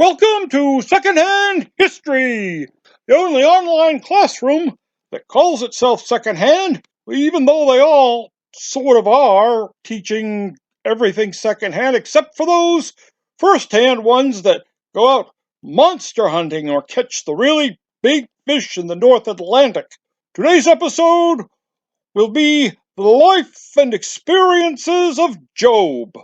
Welcome to Secondhand History, the only online classroom that calls itself secondhand, even though they all sort of are teaching everything secondhand except for those first-hand ones that go out monster hunting or catch the really big fish in the North Atlantic. Today's episode will be the life and experiences of Job.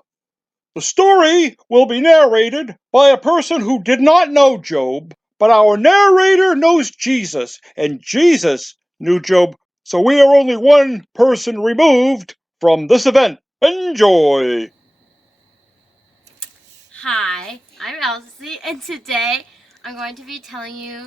The story will be narrated by a person who did not know Job, but our narrator knows Jesus, and Jesus knew Job, so we are only one person removed from this event. Enjoy! Hi, I'm Elsie, and today I'm going to be telling you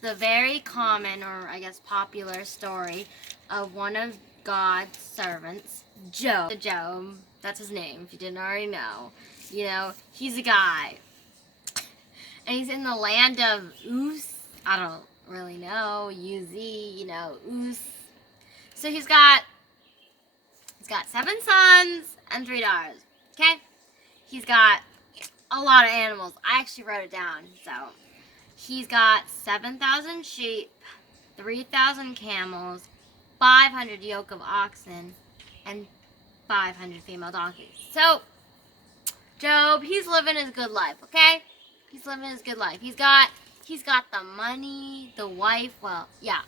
the very common, or I guess popular story of one of God's servants, Job. Job, that's his name, if you didn't already know. You know, he's a guy, and he's in the land of Uz. I don't really know, UZ, Uz. So he's got 7 sons and 3 daughters, okay? He's got a lot of animals. I actually wrote it down. So he's got 7,000 sheep, 3,000 camels, 500 yoke of oxen, and 500 female donkeys. So Job, he's living his good life, okay? He's living his good life. He's got the money, the wife. Well, yeah,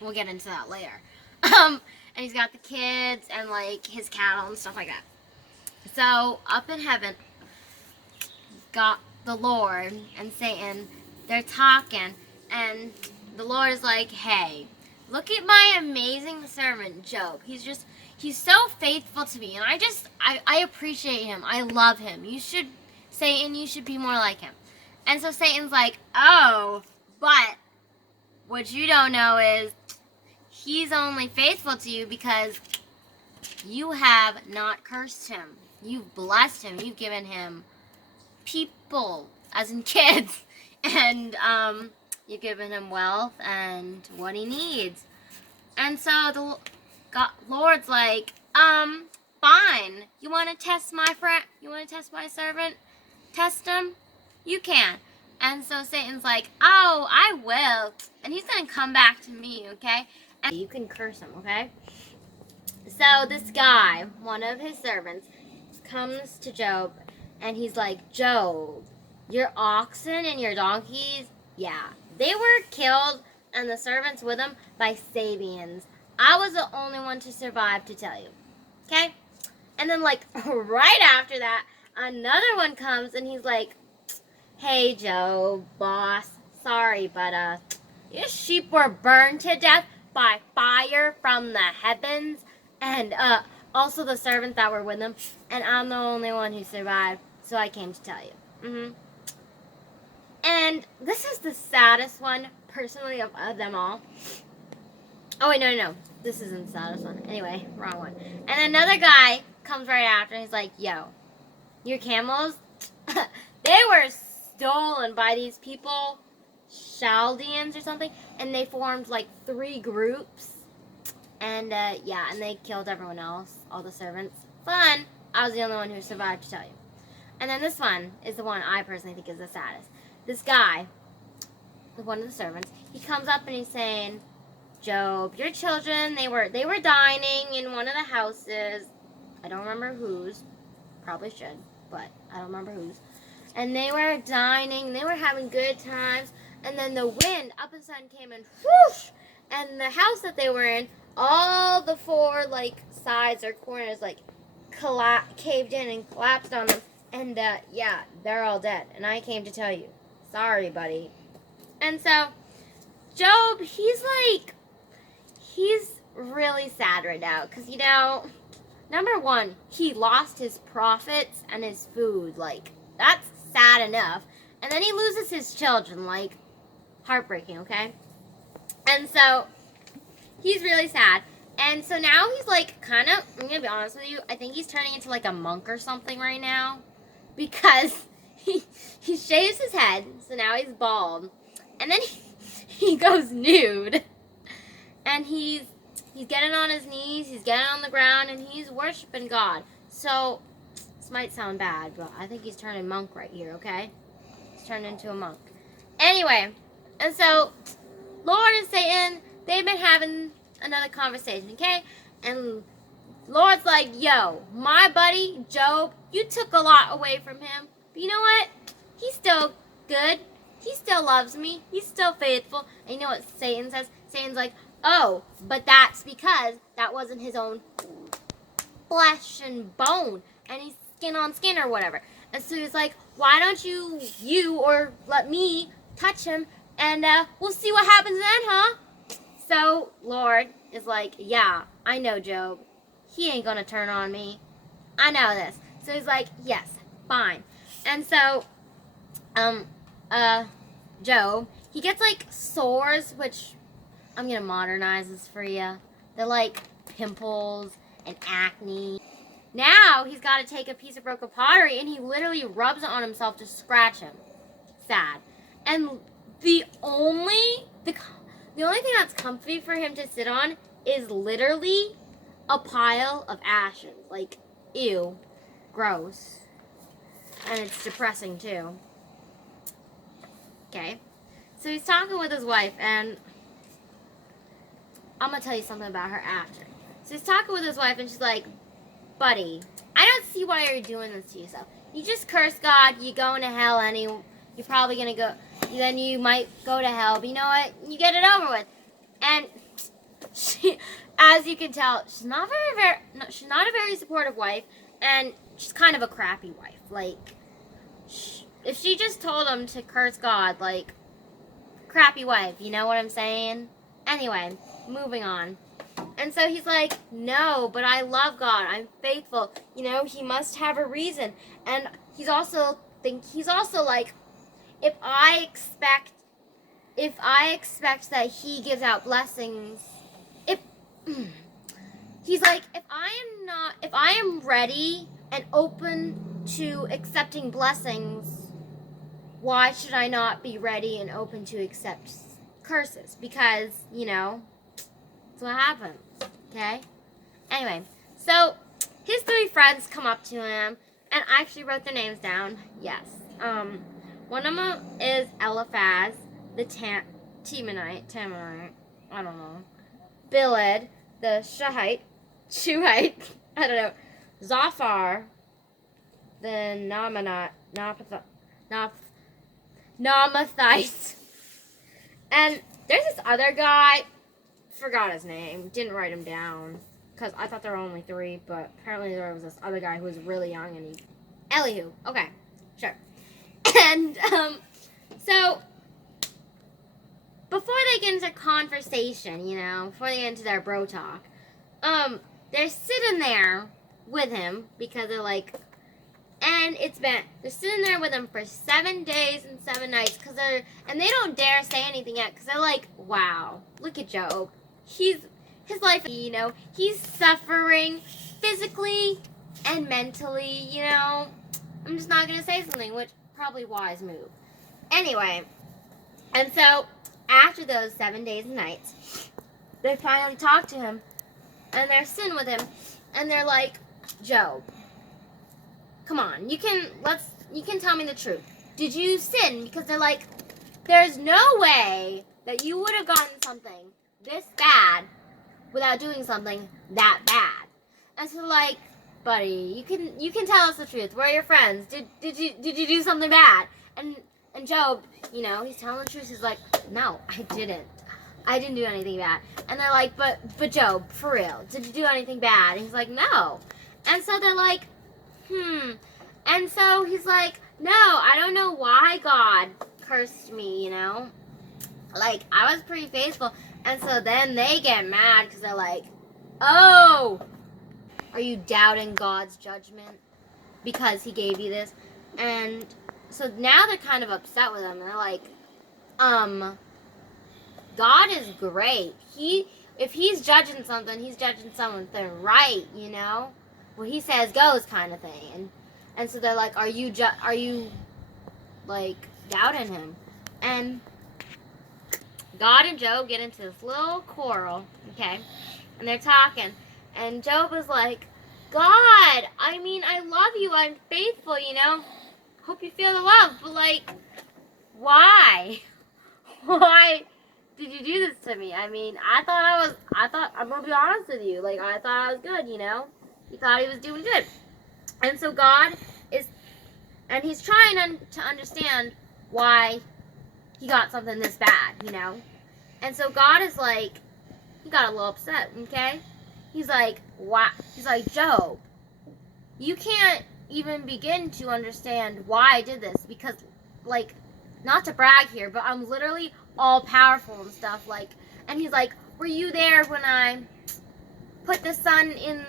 we'll get into that later. And he's got the kids and like his cattle and stuff like that. So up in heaven, got the Lord and Satan, they're talking, and the Lord is like, hey, look at my amazing servant Job. He's so faithful to me, and I appreciate him. I love him. Satan, you should be more like him. And so Satan's like, oh, but what you don't know is he's only faithful to you because you have not cursed him. You've blessed him. You've given him people, as in kids, and you've given him wealth and what he needs. And so the Lord's like, fine. You want to test my friend? You want to test my servant? Test him? You can. And so Satan's like, oh, I will. And he's going to come back to me, okay? And you can curse him, okay? So this guy, one of his servants, comes to Job, and he's like, Job, your oxen and your donkeys, yeah, they were killed, and the servants with them, by Sabians. I was the only one to survive to tell you. Okay? And then, like, right after that, another one comes, and he's like, hey, Job, boss, sorry, but, your sheep were burned to death by fire from the heavens, and, also the servants that were with them, and I'm the only one who survived, so I came to tell you. And this is the saddest one, personally, of them all. Oh, wait, no. This isn't the saddest one. Anyway, wrong one. And another guy comes right after, and he's like, yo, your camels, they were stolen by these people, Chaldeans or something, and they formed, like, 3 groups. And, yeah, and they killed everyone else, all the servants. Fun! I was the only one who survived to tell you. And then this one is the one I personally think is the saddest. This guy, one of the servants, he comes up and he's saying, Job, your children, they were dining in one of the houses. I don't remember whose. Probably should, but I don't remember whose. And they were dining, they were having good times, and then the wind up and sudden came and whoosh! And the house that they were in, all the 4, like, sides or corners, like, caved in and collapsed on them. And, yeah, they're all dead. And I came to tell you. Sorry, buddy. And so, Job, he's really sad right now. Because, number one, he lost his profits and his food. Like, that's sad enough. And then he loses his children. Like, heartbreaking, okay? And so, he's really sad. And so now he's like, kind of, I'm going to be honest with you, I think he's turning into like a monk or something right now. Because he shaves his head, so now he's bald. And then he goes nude. And he's getting on his knees, he's getting on the ground, and he's worshiping God. So, this might sound bad, but I think he's turning monk right here, okay? He's turned into a monk. Anyway, and so Lord and Satan, they've been having another conversation, okay? And Lord's like, yo, my buddy, Job, you took a lot away from him. But you know what? He's still good. He still loves me. He's still faithful. And you know what Satan says? Satan's like, oh, but that's because that wasn't his own flesh and bone. And he's skin on skin or whatever. And so he's like, why don't you or let me touch him and we'll see what happens then, huh? So Lord is like, yeah, I know Job. He ain't gonna turn on me. I know this. So he's like, yes, fine. And so, Job, he gets like sores, which I'm gonna modernize this for you. They're like pimples and acne. Now he's got to take a piece of broken pottery and he literally rubs it on himself to scratch him. Sad. And the only thing that's comfy for him to sit on is literally a pile of ashes. Like, ew. Gross. And it's depressing too. Okay. So he's talking with his wife, and I'm going to tell you something about her after. So he's talking with his wife, and she's like, buddy, I don't see why you're doing this to yourself. You just curse God, you're going to hell anyway. You're probably going to go, then you might go to hell, but you know what? You get it over with. And she, as you can tell, she's not a very supportive wife, and she's kind of a crappy wife. Like, if she just told him to curse God, like, crappy wife, you know what I'm saying? Anyway, moving on. And so he's like, no, but I love God. I'm faithful. You know, he must have a reason. And he's also like, if I expect that he gives out blessings, he's like, if I am ready and open to accepting blessings, why should I not be ready and open to accept curses? Because, you know, that's what happens. Okay? Anyway, so his 3 friends come up to him, and I actually wrote their names down. Yes. One of them is Eliphaz, the Temanite, I don't know. Biled, the Shuhite, I don't know. Zophar, the Namathite. And there's this other guy, forgot his name, didn't write him down, because I thought there were only 3, but apparently there was this other guy who was really young, and Elihu, okay, sure. And, so, before they get into conversation, you know, before they get into their bro talk, they're sitting there with him, because they're like, and they're sitting there with him for 7 days and 7 nights, and they don't dare say anything yet, because they're like, wow, look at Job. His life, you know, he's suffering physically and mentally, you know. I'm just not going to say something, which probably wise move. Anyway, and so after those 7 days and nights, they finally talk to him, and they're sitting with him, and they're like, Job, come on, you can tell me the truth. Did you sin? Because they're like, there's no way that you would have gotten something this bad without doing something that bad. And so like, buddy, you can tell us the truth. We're your friends. Did you do something bad? And Job, you know, he's telling the truth. He's like, no, I didn't. I didn't do anything bad. And they're like, but Job, for real, did you do anything bad? And he's like, no. And so they're like, And so he's like, no, I don't know why God cursed me, you know. Like, I was pretty faithful. And so then they get mad because they're like, oh, are you doubting God's judgment because he gave you this? And so now they're kind of upset with him. They're like, God is great. If he's judging something, he's judging something right, you know? What he says goes kind of thing. And so they're like, are you like doubting him? And God and Job get into this little quarrel, okay? And they're talking. And Job is like, God, I mean, I love you. I'm faithful, you know? Hope you feel the love. But, like, Why? Why did you do this to me? I mean, I'm gonna be honest with you, like, I thought I was good, you know? He thought he was doing good. And so God is, and he's trying to understand why he got something this bad, you know? And so God is like, he got a little upset, okay? He's like, why? He's like, Job, you can't even begin to understand why I did this because, like, not to brag here, but I'm literally all powerful and stuff. Like, and he's like, were you there when I put the sun in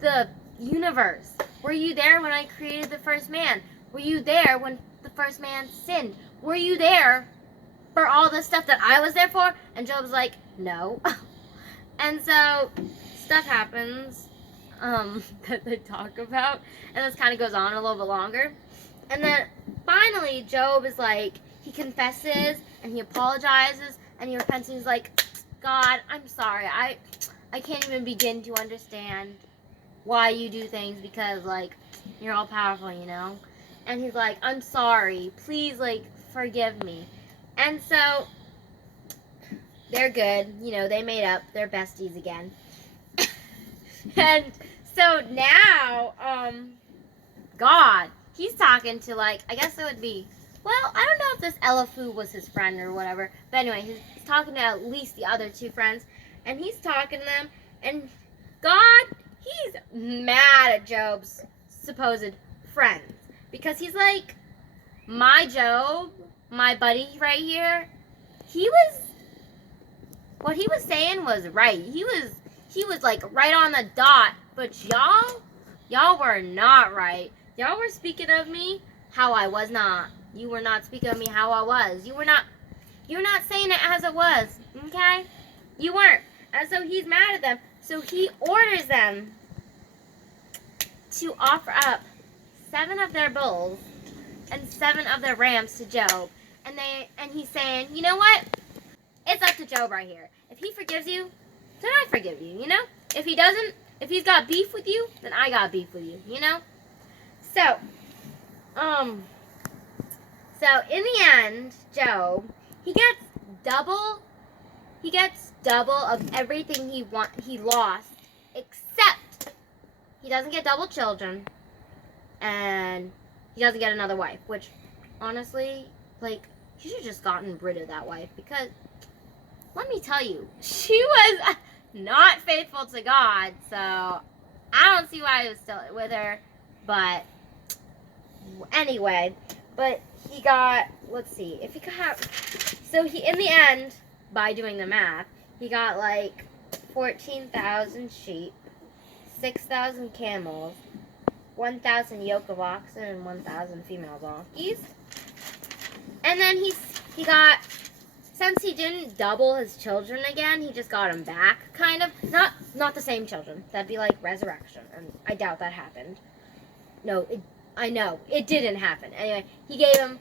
the universe? Were you there when I created the first man? Were you there when the first man sinned? Were you there for all the stuff that I was there for? And Job's like, no. And so stuff happens that they talk about, and this kind of goes on a little bit longer. And then finally, Job is like, he confesses and he apologizes and he repents and he's like, God, I'm sorry. I can't even begin to understand why you do things because, like, you're all powerful, you know? And he's like, I'm sorry. Please, like, forgive me. And so they're good. You know, they made up. They're besties again. And so now, God, he's talking to, like, I guess it would be, well, I don't know if this Elifu was his friend or whatever, but anyway, he's talking to at least the other two friends, and he's talking to them, and God, he's mad at Job's supposed friends, because he's like, my Job, my buddy right here, what he was saying was right. He was like right on the dot, but y'all were not right. Y'all were speaking of me how I was not. You were not speaking of me how I was. You're not saying it as it was, okay? You weren't. And so he's mad at them. So he orders them to offer up 7 of their bulls and 7 of their rams to Job. And he's saying, you know what? It's up to Job right here. If he forgives you, then I forgive you, you know? If he doesn't, if he's got beef with you, then I got beef with you, you know? So in the end, Job, he gets double of everything he lost, except he doesn't get double children, and he doesn't get another wife, which, honestly, like, he should have just gotten rid of that wife, because, let me tell you, she was not faithful to God, so I don't see why he was still with her, but anyway, but he got, let's see, if he got, so he, in the end, by doing the math, he got like 14,000 sheep, 6,000 camels, 1,000 yoke of oxen, and 1,000 female donkeys. And then he got, since he didn't double his children again, he just got them back, kind of. Not the same children. That'd be like resurrection, and I doubt that happened. No, I know, it didn't happen. Anyway, he gave him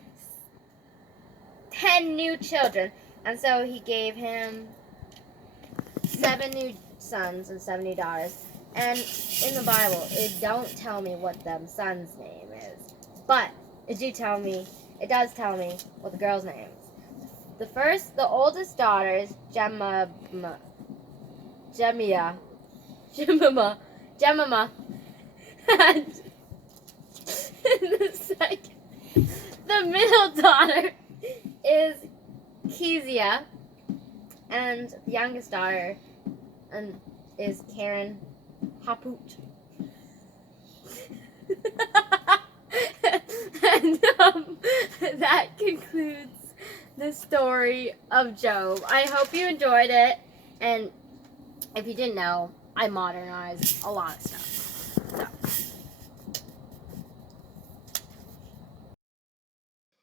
10 new children, and so he gave him 7 new sons and 7 new daughters. And in the Bible, it don't tell me what them son's name is, but it does tell me what the girl's name is. The oldest daughter is Jemima, and the middle daughter is Kezia, and the youngest daughter is Karen Haput. And that concludes the story of Job. I hope you enjoyed it, and if you didn't know, I modernized a lot of stuff.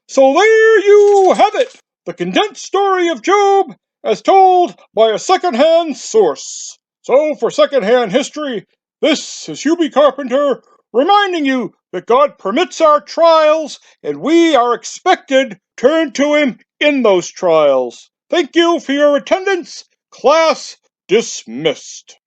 So there you have it, the condensed story of Job as told by a second-hand source. So for second-hand history, this is Hubie Carpenter reminding you that God permits our trials and we are expected to turn to Him in those trials. Thank you for your attendance. Class dismissed.